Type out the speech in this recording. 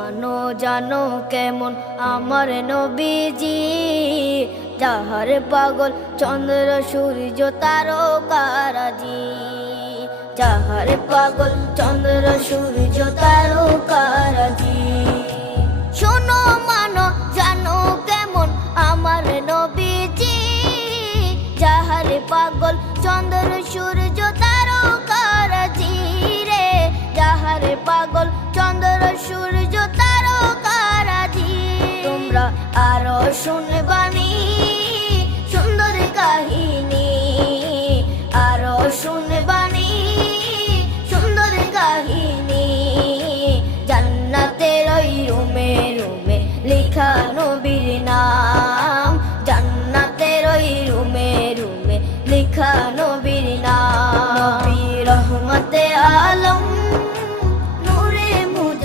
মানো জানো কেমন আমার নবীজি, যাহার পাগল চন্দ্র সূর্য তারকারাজি, যাহার পাগল চন্দ্র সূর্য তারকারাজি। শোনো মানো জানো কেমন আমার নবীজি, যাহার পাগল চন্দ্র সূর্য তারকারাজি রে, যাহার পাগল চন্দ্র সূর্য তারকারাজি। তোমরা আরো শুনবানি